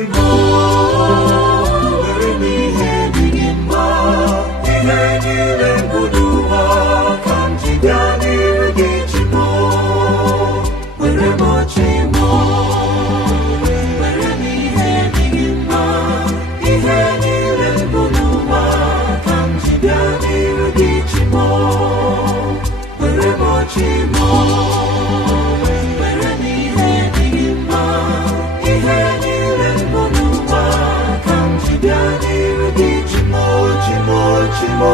chimo nwere m ihe dịghị mma, ihe niile bụ n'ụwa ka m ji bịa n'iru gị chimo. Nwere m chimo, nwere m ihe dịghị mma, ihe niile bụ n'ụwa ka m ji bịa n'iru gị chimo. Nwere m chimo, nwere m ihe dịghị mma, ihe niile bụ n'ụwa ka m ji bịa n'iru gị chimo, chimo, chimo.